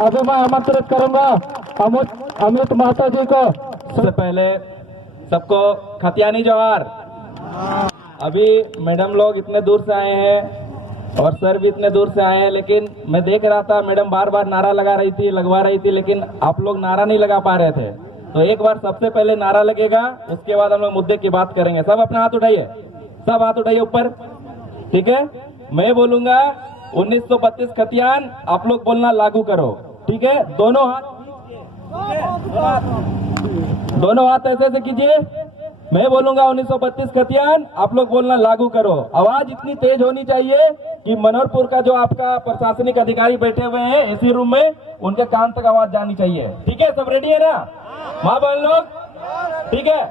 अभी मैं आमंत्रित करूंगा अमित महतो जी को। सबसे पहले सबको खतियानी जोहार। अभी मैडम लोग इतने दूर से आए हैं और सर भी इतने दूर से आए हैं, लेकिन मैं देख रहा था मैडम बार बार नारा लगवा रही थी, लेकिन आप लोग नारा नहीं लगा पा रहे थे। तो एक बार सबसे पहले नारा लगेगा, उसके बाद हम लोग मुद्दे की बात करेंगे। सब अपना हाथ उठाइए, सब हाथ उठाइए ऊपर, ठीक है। मैं बोलूंगा 1932 खतियान, आप लोग बोलना लागू करो, ठीक है। दोनों हाथ ऐसे ऐसे कीजिए। मैं बोलूंगा 1932 खतियान, आप लोग बोलना लागू करो। आवाज इतनी तेज होनी चाहिए कि मनोहरपुर का जो आपका प्रशासनिक अधिकारी बैठे हुए हैं एसी रूम में, उनके कान तक आवाज जानी चाहिए, ठीक है। सब रेडी है ना माँ बहन लोग, ठीक है।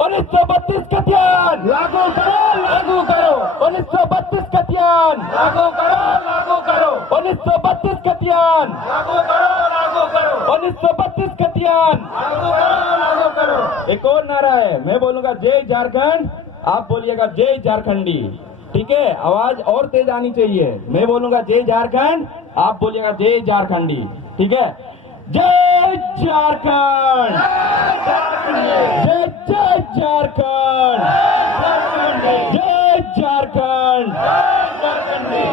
1932 खतियान लागू करो, लागू करो। 1932 खतियान लागू करो, लागू करो। 1932 खतियान लागू करो, लागू करो। 1932 खतियान लागू करो, लागू करो। एक और नारा है, मैं बोलूंगा जय झारखंड, आप बोलिएगा जय झारखंडी, ठीक है। आवाज और तेज आनी चाहिए। मैं बोलूंगा जय झारखंड, आप बोलिएगा जय झारखंडी, ठीक है। जय झारखंड, जय जय झारखंड, जय झारखंड,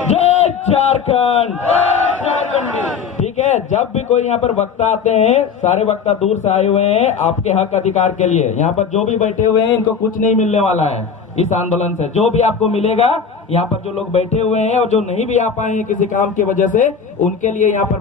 जय झारखंड, ठीक है। जब भी कोई यहाँ पर वक्ता आते हैं, सारे वक्ता दूर से आए हुए हैं आपके हक अधिकार के लिए। यहाँ पर जो भी बैठे हुए हैं इनको कुछ नहीं मिलने वाला है इस आंदोलन से। जो भी आपको मिलेगा, यहाँ पर जो लोग बैठे हुए हैं और जो नहीं भी आ पाए हैं किसी काम की वजह से, उनके लिए यहाँ पर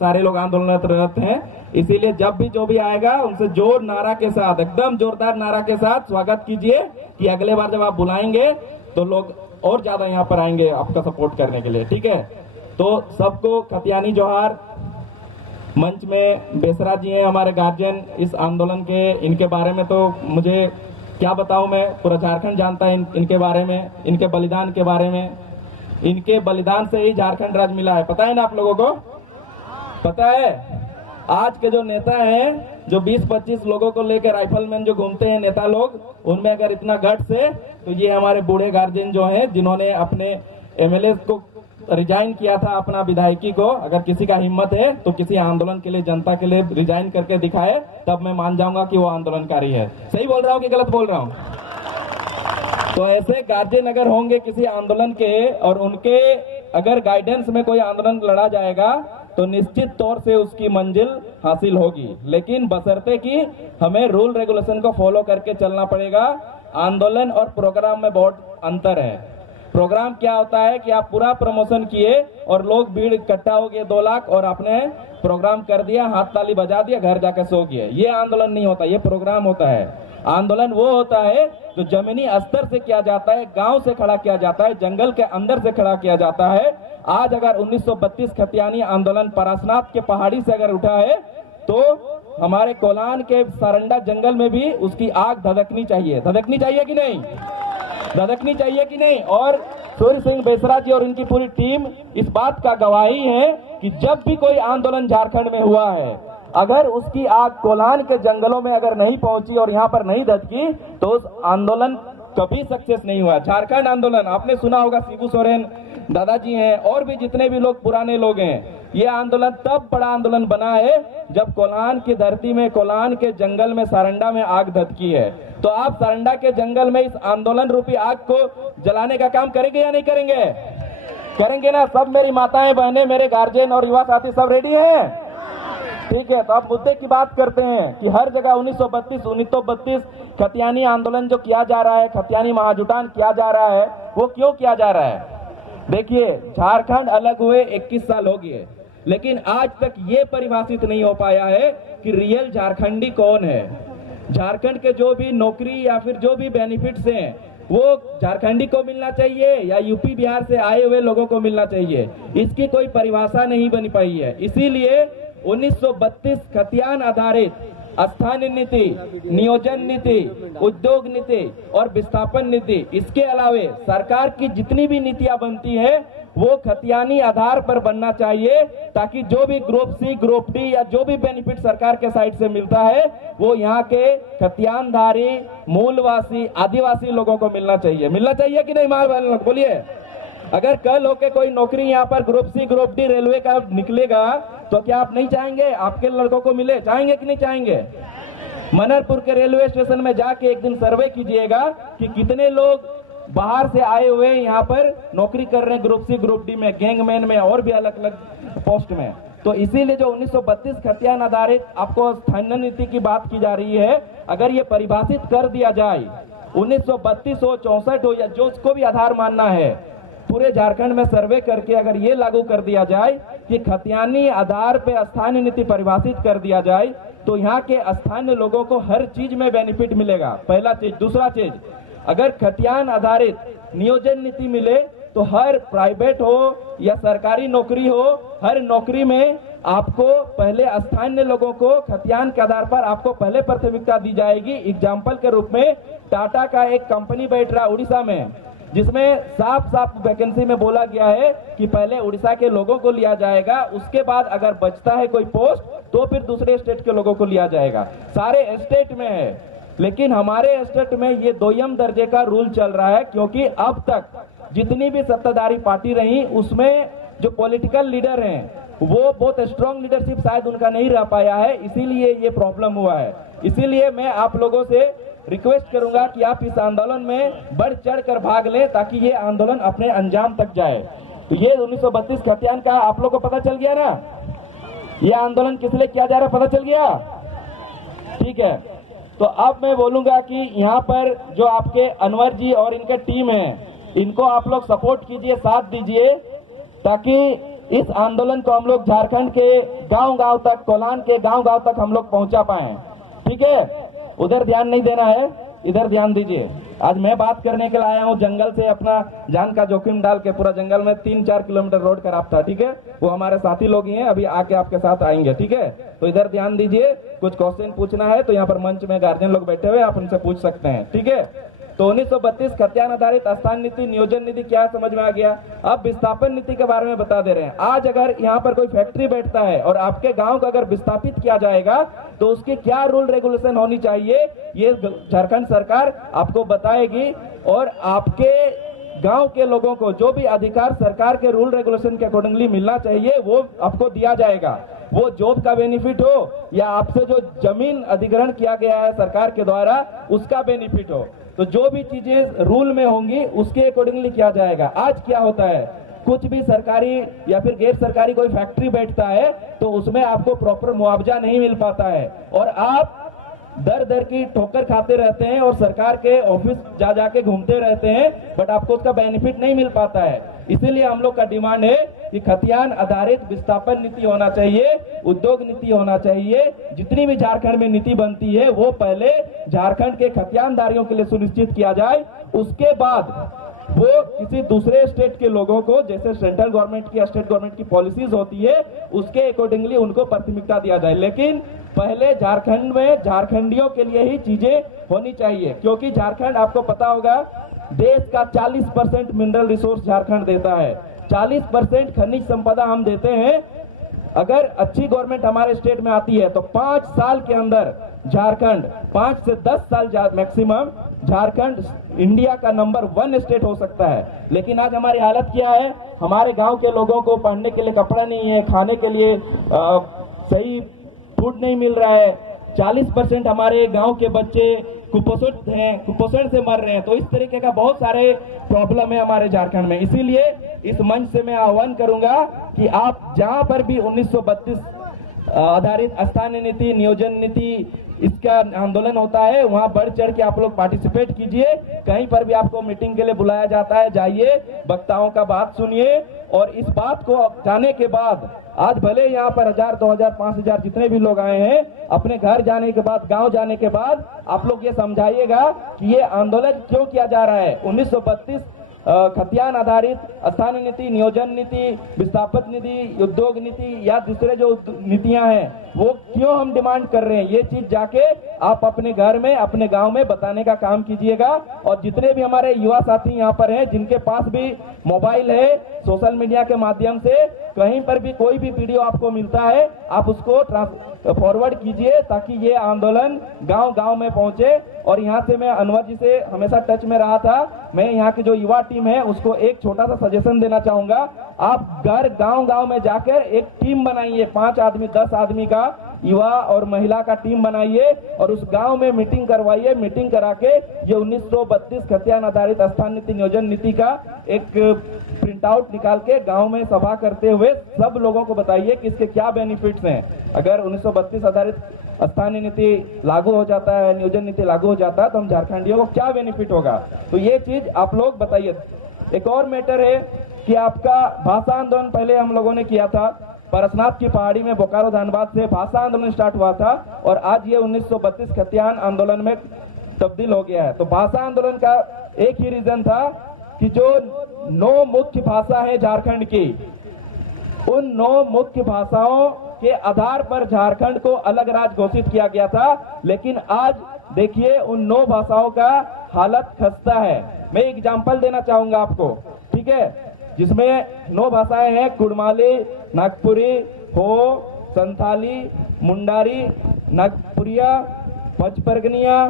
सारे लोग आंदोलनरत हैं। इसीलिए जब भी जो भी आएगा उनसे जोर नारा के साथ, एकदम जोरदार नारा के साथ स्वागत कीजिए कि अगले बार जब आप बुलाएंगे तो लोग और ज्यादा यहाँ पर आएंगे आपका सपोर्ट करने के लिए, ठीक है। तो सबको खतियानी जोहार। मंच में बेसरा जी हैं हमारे गार्जियन इस आंदोलन के, इनके बारे में तो मुझे क्या बताऊं, मैं पूरा झारखंड जानता है इनके बारे में, इनके बलिदान के बारे में। इनके बलिदान से ही झारखंड राज्य मिला है, पता है ना आप लोगों को, पता है। आज के जो नेता हैं, जो 20-25 लोगों को लेकर राइफलमैन जो घूमते हैं नेता लोग, उनमें अगर इतना गट्स है तो ये हमारे बूढ़े गार्जियन जो हैं, जिन्होंने अपने एमएलए को रिजाइन किया था, अपना विधायकी को, अगर किसी का हिम्मत है तो किसी आंदोलन के लिए, जनता के लिए रिजाइन करके दिखाए, तब मैं मान जाऊंगा कि वो आंदोलनकारी है। सही बोल रहा हूँ कि गलत बोल रहा हूँ? तो ऐसे गार्जियन अगर होंगे किसी आंदोलन के, और उनके अगर गाइडेंस में कोई आंदोलन लड़ा जाएगा तो निश्चित तौर से उसकी मंजिल हासिल होगी, लेकिन बशर्ते कि हमें रूल रेगुलेशन को फॉलो करके चलना पड़ेगा। आंदोलन और प्रोग्राम में बहुत अंतर है। प्रोग्राम क्या होता है कि आप पूरा प्रमोशन किए और लोग भीड़ इकट्ठा हो गए 2 लाख और आपने प्रोग्राम कर दिया, हाथ ताली बजा दिया, घर जाकर सो गए। ये आंदोलन नहीं होता, ये प्रोग्राम होता है। आंदोलन वो होता है जो जमीनी स्तर से किया जाता है, गांव से खड़ा किया जाता है, जंगल के अंदर से खड़ा किया जाता है। आज अगर 1932 खतियानी आंदोलन पारसनाथ के पहाड़ी से अगर उठा है तो हमारे कोलान के सारंडा जंगल में भी उसकी आग धधकनी चाहिए। धधकनी चाहिए कि नहीं? धधकनी चाहिए कि नहीं? और सूर्य सिंह बेसरा जी और उनकी पूरी टीम इस बात का गवाही है कि जब भी कोई आंदोलन झारखंड में हुआ है, अगर उसकी आग कोलान के जंगलों में अगर नहीं पहुंची और यहाँ पर नहीं धधकी तो उस आंदोलन कभी सक्सेस नहीं हुआ। झारखंड आंदोलन आपने सुना होगा, शिबू सोरेन दादाजी हैं और भी जितने भी लोग पुराने लोग हैं, ये आंदोलन तब बड़ा आंदोलन बना है जब कोलान की धरती में, कोलान के जंगल में, सारंडा में आग धधकी है। तो आप सारंडा के जंगल में इस आंदोलन रूपी आग को जलाने का काम करेंगे या नहीं करेंगे? करेंगे ना? सब मेरी माताएं, बहनें, मेरे गार्जियन और युवा साथी सब रेडी हैं? ठीक है, तो अब मुद्दे की बात करते हैं कि हर जगह 1932 खतियानी आंदोलन जो किया जा रहा है, खतियानी महाजुटान किया जा रहा है, वो क्यों किया जा रहा है? देखिए, झारखंड अलग हुए 21 साल हो गए, लेकिन आज तक ये परिभाषित नहीं हो पाया है कि रियल झारखंडी कौन है। झारखंड के जो भी नौकरी या फिर जो भी बेनिफिट्स हैं वो झारखंडी को मिलना चाहिए या यूपी बिहार से आए हुए लोगों को मिलना चाहिए, इसकी कोई परिभाषा नहीं बन पाई है। इसीलिए 1932 खतियान आधारित स्थानीय नीति, नियोजन नीति, उद्योग नीति और विस्थापन नीति, इसके अलावे सरकार की जितनी भी नीतियां बनती है वो खतियानी आधार पर बनना चाहिए, ताकि जो भी ग्रुप सी, ग्रुप डी या जो भी बेनिफिट सरकार के साइड से मिलता है वो यहाँ के खतियानधारी, मूलवासी, आदिवासी लोगों को मिलना चाहिए। मिलना चाहिए कि नहीं? माल वाले लोग बोलिए, अगर कल होके कोई नौकरी यहाँ पर group C group D railway का निकलेगा तो क्या आप नहीं चाहेंगे आपके लड़कों को मिले? चाहेंगे कि नहीं चाहेंगे? मनरपुर के रेलवे स्टेशन में जाके एक दिन सर्वे कीजिएगा कि कितने लोग बाहर से आए हुए यहाँ पर नौकरी कर रहे हैं ग्रुप सी ग्रुप डी में, गैंगमैन में और भी अलग अलग पोस्ट में। तो इसीलिए जो 1932 खतियान आधारित आपको स्थानीय नीति की बात की जा रही है, अगर ये परिभाषित कर दिया जाए 1932 हो 64 हो या जो उसको भी आधार मानना है, पूरे झारखंड में सर्वे करके अगर ये लागू कर दिया जाए कि खतियानी आधार पे स्थानीय नीति परिभाषित कर दिया जाए तो यहाँ के स्थानीय लोगों को हर चीज में बेनिफिट मिलेगा। पहला चीज। दूसरा चीज, अगर खतियान आधारित नियोजन नीति मिले तो हर प्राइवेट हो या सरकारी नौकरी हो, हर नौकरी में आपको पहले स्थानीय लोगों को खतियान के आधार पर आपको पहले प्राथमिकता दी जाएगी। एग्जाम्पल के रूप में टाटा का एक कंपनी बैठ रहा उड़ीसा में, जिसमें साफ साफ वैकेंसी में बोला गया है कि पहले उड़ीसा के लोगों को लिया जाएगा, उसके बाद अगर बचता है कोई पोस्ट तो फिर दूसरे स्टेट के लोगों को लिया जाएगा। सारे स्टेट में है, लेकिन हमारे स्टेट में ये दोयम दर्जे का रूल चल रहा है, क्योंकि अब तक जितनी भी सत्ताधारी पार्टी रही उसमें जो पॉलिटिकल लीडर हैं वो बहुत स्ट्रांग लीडरशिप शायद उनका नहीं रह पाया है, इसीलिए ये प्रॉब्लम हुआ है। इसीलिए मैं आप लोगों से रिक्वेस्ट करूंगा कि आप इस आंदोलन में बढ़ चढ़ कर भाग लें ताकि ये आंदोलन अपने अंजाम तक जाए। तो ये 1932 खतियान का आप लोगों को पता चल गया ना, ये आंदोलन किस लिए किया जा रहा है, पता चल गया? ठीक है, तो अब मैं बोलूंगा कि यहाँ पर जो आपके अनवर जी और इनका टीम है, इनको आप लोग सपोर्ट कीजिए, साथ दीजिए, ताकि इस आंदोलन को हम लोग झारखंड के गांव-गांव तक, कोलान के गांव-गांव तक हम लोग पहुंचा पाए। ठीक है, उधर ध्यान नहीं देना है, इधर ध्यान दीजिए। आज मैं बात करने के लिए आया हूँ जंगल से, अपना जान का जोखिम डाल के, पूरा जंगल में 3-4 किलोमीटर रोड खराब था। ठीक है, वो हमारे साथी लोग ही हैं, अभी आके आपके साथ आएंगे। ठीक है, तो इधर ध्यान दीजिए। कुछ क्वेश्चन पूछना है तो यहाँ पर मंच में गार्जियन लोग बैठे हुए, आप उनसे पूछ सकते हैं। ठीक है, तो 1932 खतियान आधारित स्थान नीति, नियोजन नीति क्या समझ में आ गया। अब विस्थापन नीति के बारे में बता दे रहे हैं। आज अगर यहाँ पर कोई फैक्ट्री बैठता है और आपके गांव को अगर विस्थापित किया जाएगा तो उसके क्या रूल रेगुलेशन होनी चाहिए, ये झारखंड सरकार आपको बताएगी। और आपके गांव के लोगों को जो भी अधिकार सरकार के रूल रेगुलेशन के अकॉर्डिंगली मिलना चाहिए वो आपको दिया जाएगा। वो जॉब का बेनिफिट हो या आपसे जो जमीन अधिग्रहण किया गया है सरकार के द्वारा उसका बेनिफिट हो, तो जो भी चीजें रूल में होंगी उसके अकॉर्डिंगली किया जाएगा। आज क्या होता है, कुछ भी सरकारी या फिर गैर सरकारी कोई फैक्ट्री बैठता है तो उसमें आपको प्रॉपर मुआवजा नहीं मिल पाता है और आप दर दर की ठोकर खाते रहते हैं और सरकार के ऑफिस जा जाके घूमते रहते हैं, बट आपको उसका बेनिफिट नहीं मिल पाता है। इसीलिए हम लोग का डिमांड है कि खतियान आधारित विस्थापन नीति होना चाहिए, उद्योग नीति होना चाहिए। जितनी भी झारखंड में नीति बनती है वो पहले झारखंड के खतियानदारियों के लिए सुनिश्चित किया जाए, उसके बाद वो किसी दूसरे स्टेट के लोगों को, जैसे सेंट्रल गवर्नमेंट की, स्टेट गवर्नमेंट की पॉलिसीज होती है, उसके अकॉर्डिंगली उनको प्राथमिकता दिया जाए। लेकिन पहले झारखंड में झारखंडियों के लिए ही चीजें होनी चाहिए, क्योंकि झारखंड आपको पता होगा देश का 40% मिनरल रिसोर्स झारखंड देता है, 40% खनिज संपदा हम देते हैं। अगर अच्छी गवर्नमेंट हमारे स्टेट में आती है तो 5 साल के अंदर झारखंड, 5 से 10 साल मैक्सिमम, झारखंड इंडिया का नंबर 1 स्टेट हो सकता है। लेकिन आज हमारी हालत क्या है, हमारे गांव के लोगों को पढ़ने के लिए कपड़ा नहीं है, खाने के लिए सही फूड नहीं मिल रहा है, 40% हमारे गांव के बच्चे कुपोषित हैं, कुपोषण से मर रहे हैं। तो इस तरीके का बहुत सारे प्रॉब्लम है हमारे झारखंड में। इसीलिए इस मंच से मैं आह्वान करूंगा कि आप जहां पर भी 1932 आधारित स्थानीय नीति, नियोजन नीति, इसका आंदोलन होता है वहां बढ़ चढ़ के आप लोग पार्टिसिपेट कीजिए। कहीं पर भी आपको मीटिंग के लिए बुलाया जाता है, जाइए, वक्ताओं का बात सुनिए। और इस बात को जाने के बाद, आज भले यहाँ पर 1000, 2000, 5000 जितने भी लोग आए हैं, अपने घर जाने के बाद, गांव जाने के बाद आप लोग ये समझाइएगा कि ये आंदोलन क्यों किया जा रहा है। 1932 खतियान आधारित स्थानीय नीति, नियोजन नीति, विस्थापित नीति, उद्योग नीति या दूसरे जो नीतियां हैं वो क्यों हम डिमांड कर रहे हैं, ये चीज जाके आप अपने घर में, अपने गांव में बताने का काम कीजिएगा। और जितने भी हमारे युवा साथी यहाँ पर हैं, जिनके पास भी मोबाइल है, सोशल मीडिया के माध्यम से कहीं पर भी कोई भी वीडियो आपको मिलता है, आप उसको फॉरवर्ड कीजिए ताकि ये आंदोलन गांव गांव में पहुंचे। और यहाँ से मैं अनवर जी से हमेशा टच में रहा था, मैं यहाँ की जो युवा टीम है उसको एक छोटा सा सजेशन देना चाहूंगा। आप घर गांव गांव में जाकर एक टीम बनाइए, 5 आदमी 10 आदमी का युवा और महिला का टीम बनाइए और उस गांव में मीटिंग करवाइए। मीटिंग करा के ये 1932 खतियान आधारित स्थान नीति नियोजन नीति का एक प्रिंट आउट निकाल के गांव में सभा करते हुए सब लोगों को बताइए कि इसके क्या बेनिफिट्स हैं। अगर 1932 आधारित स्थानीय नीति लागू हो जाता है, नियोजन नीति लागू हो जाता है, तो हम झारखंडियों को क्या बेनिफिट होगा, तो ये चीज आप लोग बताइए। एक और मैटर है कि आपका भाषा आंदोलन पहले हम लोगों ने किया था, परसनाथ की पहाड़ी में बोकारो धनबाद से भाषा आंदोलन स्टार्ट हुआ था और आज ये 1932 खतियान आंदोलन में तब्दील हो गया है। तो भाषा आंदोलन का एक ही रीजन था कि जो 9 मुख्य भाषा है झारखंड की, उन 9 मुख्य भाषाओं के आधार पर झारखंड को अलग राज्य घोषित किया गया था। लेकिन आज देखिए उन 9 भाषाओं का हालत खस्ता है। मैं एग्जाम्पल देना चाहूंगा आपको, ठीक है, जिसमें 9 भाषाएं हैं, कुड़माली, नागपुरी, हो, संथाली, मुंडारी, नागपुरिया, पचपरगनिया,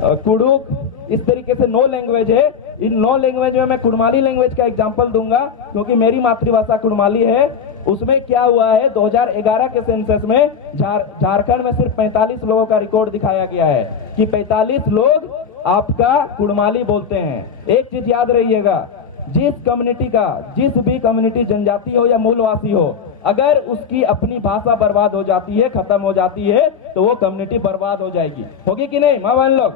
कुड़ुक, इस तरीके से 9 लैंग्वेज है। इन 9 लैंग्वेज में मैं कुड़माली लैंग्वेज का एग्जांपल दूंगा क्योंकि मेरी मातृभाषा कुड़माली है। उसमें क्या हुआ है, 2011 के सेंसस में झारखंड में सिर्फ 45 लोगों का रिकॉर्ड दिखाया गया है कि 45 लोग आपका कुड़माली बोलते हैं। एक चीज याद रहिएगा, जिस कम्युनिटी का, जिस भी कम्युनिटी, जनजाति हो या मूलवासी हो, अगर उसकी अपनी भाषा बर्बाद हो जाती है, खत्म हो जाती है, तो वो कम्युनिटी बर्बाद हो जाएगी। होगी कि नहीं माँ बहन लोग,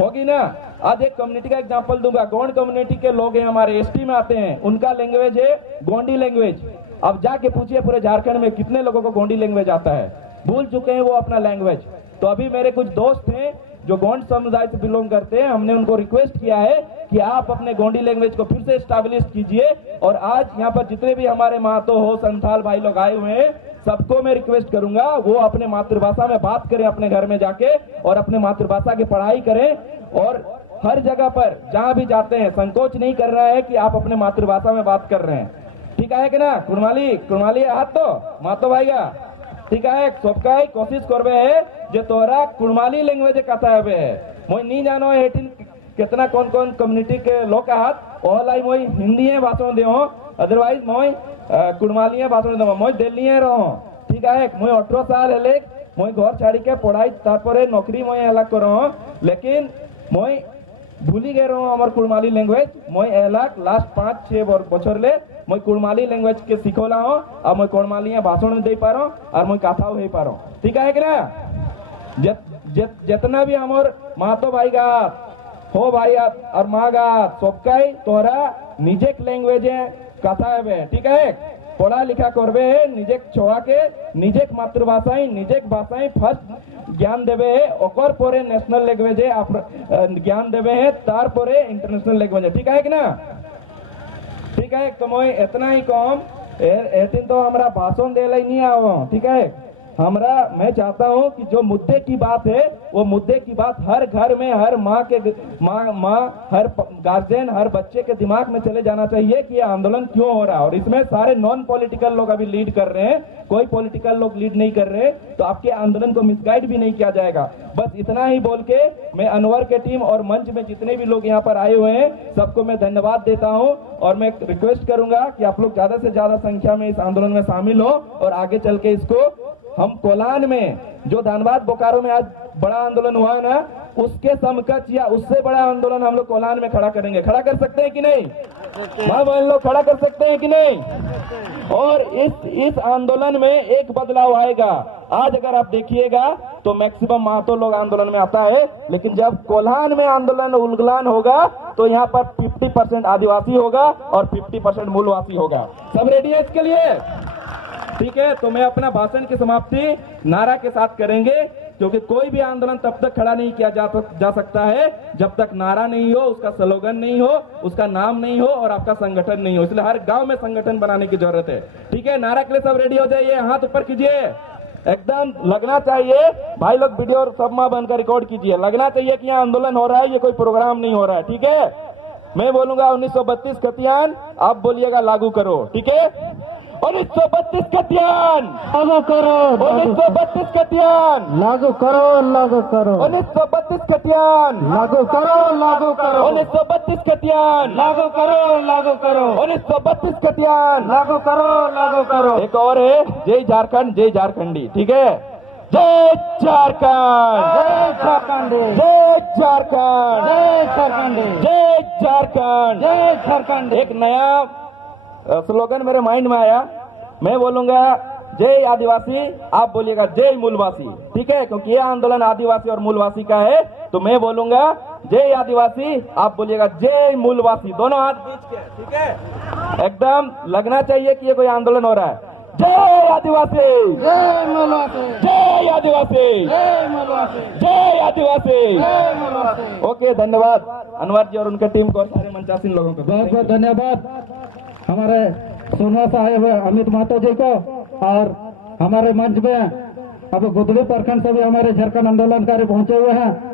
होगी ना। आज एक कम्युनिटी का एग्जांपल दूंगा। गोंड कम्युनिटी के लोग हैं, हमारे एसटी में आते हैं, उनका लैंग्वेज है गोंडी लैंग्वेज। अब जाके पूछिए पूरे झारखंड में कितने लोगों को गोंडी लैंग्वेज आता है, भूल चुके हैं वो अपना लैंग्वेज। तो अभी मेरे कुछ दोस्त हैं जो गोंड समुदाय से बिलोंग करते हैं, हमने उनको रिक्वेस्ट किया है कि आप अपने गोंडी लैंग्वेज को फिर से एस्टैब्लिश कीजिए। और आज यहाँ पर जितने भी हमारे महतो हो, संथाल भाई लोग आए हुए हैं, सबको मैं रिक्वेस्ट करूंगा वो अपने मातृभाषा में बात करें अपने घर में जाके और अपने मातृभाषा की पढ़ाई करें। और हर जगह पर जहां भी जाते हैं संकोच नहीं कर रहा है कि आप अपने मातृभाषा में बात कर रहे हैं, ठीक है कि ना। कुड़माली हाथ तो मातो भाई का, ठीक है, सबका कोशिश करबे है जे तोरा कुड़माली लैंग्वेज कथा है। मैं नहीं जानो 18 कितना कौन कौन कम्युनिटी के लोग हाथ ओलाई मैं हिंदी है भाषण दे, अदरवाइज मैं कुड़माली भाषण दे, मैं दिल्ली रहो, ठीक है। मैं 18 साल है, मैं घर छाड़ी के पढ़ाई तारपरे नौकरी मैं अलग करो, लेकिन मैं भूली गए रहो हमार कुड़माली लैंग्वेज। मैं अलग लास्ट 5-6 बछर ले मैं कुड़माली लैंग्वेज के सिखोला हूँ और मैं कुड़माली भाषण दे पा रहा हूँ और मैं कथा हो पा रहा हूँ, ठीक है कि ना। जितना भी हमार महतो भाई का हो भाई और माँ का सबका तोहरा निजेक लैंग्वेज है, कथा है, ठीक है। पढ़ा लिखा करबे है, निजेक छोड़ा के निजेक मातृभाषाएं, निजेक भाषाएं फर्स्ट ज्ञान देवे है, ओकर पोरे नेशनल लैंग्वेज है आप ज्ञान देवे है, तार पोरे इंटरनेशनल लैंग्वेज है, ठीक है कि ना। ठीक है, तो मैं इतना ही कहूँ, एतिन तो हमारा भाषण दे नहीं आओ, ठीक है। मैं चाहता हूं कि जो मुद्दे की बात है वो मुद्दे की बात हर घर में, हर माँ हर गार्जियन, हर बच्चे के दिमाग में चले जाना चाहिए कि ये आंदोलन क्यों हो रहा है। और इसमें सारे नॉन पॉलिटिकल लोग अभी लीड कर रहे हैं, कोई पॉलिटिकल लोग लीड नहीं कर रहे, तो आपके आंदोलन को मिसगाइड भी नहीं किया जाएगा। बस इतना ही बोल के मैं अनवर के टीम और मंच में जितने भी लोग यहाँ पर आए हुए हैं सबको मैं धन्यवाद देता हूँ। और मैं रिक्वेस्ट करूंगा कि आप लोग ज्यादा से ज्यादा संख्या में इस आंदोलन में शामिल हो और आगे चल के इसको हम कोलान में जो धनबाद बोकारो में आज बड़ा आंदोलन हुआ है ना, उसके समकक्ष या उससे बड़ा आंदोलन हम लोग कोलान में खड़ा करेंगे। खड़ा कर सकते हैं कि नहीं माँ बहन लोग, खड़ा कर सकते हैं कि नहीं। और इस आंदोलन में एक बदलाव आएगा। आज अगर आप देखिएगा तो मैक्सिमम महतो लोग आंदोलन में आता है, लेकिन जब कोल्हान में आंदोलन उलगलान होगा तो यहाँ पर 50% आदिवासी होगा और 50% मूलवासी होगा। सब रेडी है इसके लिए, ठीक है। तो मैं अपना भाषण की समाप्ति नारा के साथ करेंगे, क्योंकि कोई भी आंदोलन तब तक खड़ा नहीं किया जा सकता है जब तक नारा नहीं हो, उसका स्लोगन नहीं हो, उसका नाम नहीं हो और आपका संगठन नहीं हो। इसलिए हर गांव में संगठन बनाने की जरूरत है, ठीक है। नारा के लिए सब रेडी हो जाइए, हाथ ऊपर कीजिए, एकदम लगना चाहिए भाई लोग, वीडियो और सब में बनकर रिकॉर्ड कीजिए, लगना चाहिए कि यहाँ आंदोलन हो रहा है, ये कोई प्रोग्राम नहीं हो रहा है, ठीक है। मैं बोलूंगा 1932 खतियान, आप बोलिएगा लागू करो, ठीक है। 1932 खतियान लागू करो, 1932 खतियान लागू करो, लागू करो, 1932 खतियान लागू करो, लागू करो, 1932 खतियान लागू करो, लागू करो, 1932 खतियान लागू करो, लागू करो। एक और है, जय झारखंड जय झारखंडी, ठीक है। जय झारखंड, जय झारखंड, जय झारखंड, जय झारखंड, जय झारखंड। जय झारखंड। एक नया स्लोगन मेरे माइंड में आया, मैं बोलूंगा जय आदिवासी, आप बोलिएगा जय मूलवासी, ठीक है, क्योंकि ये आंदोलन आदिवासी और मूलवासी का है। तो मैं बोलूंगा जय आदिवासी, आप बोलिएगा जय मूलवासी, दोनों हाथ बीच के, ठीक है। एकदम लगना चाहिए कि ये कोई आंदोलन हो रहा है। जय आदिवासी, जय मूलवासी, जय आदिवासी, जय मूलवासी, जय आदिवासी। जय मूलवासी। ओके, धन्यवाद अनवर जी और उनके टीम को और सारे मंचासीन लोगों को। बहुत बहुत धन्यवाद हमारे सोनवा से आए हुए अमित महतो जी को, और हमारे मंच में अब गुदड़ी प्रखंड से भी हमारे झारखंड आंदोलनकारी पहुंचे हुए हैं।